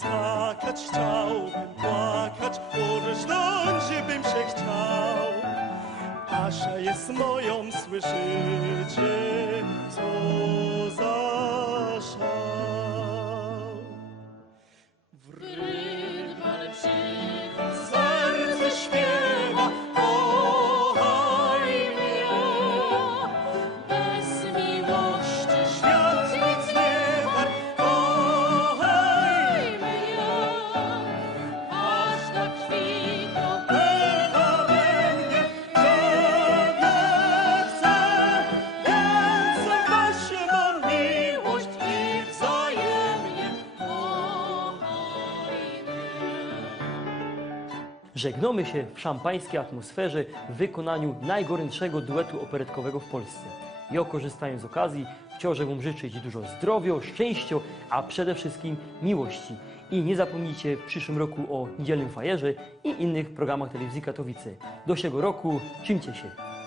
skakać chciałbym, płakać, urżnąć bym się chciał. Asia jest moją, słyszycie, co za szal. Żegnamy się w szampańskiej atmosferze w wykonaniu najgorętszego duetu operetkowego w Polsce. Ja korzystając z okazji chciałbym Wam życzyć dużo zdrowia, szczęścia, a przede wszystkim miłości. I nie zapomnijcie w przyszłym roku o niedzielnym fajerze i innych programach telewizji Katowice. Do tego roku trzymcie się.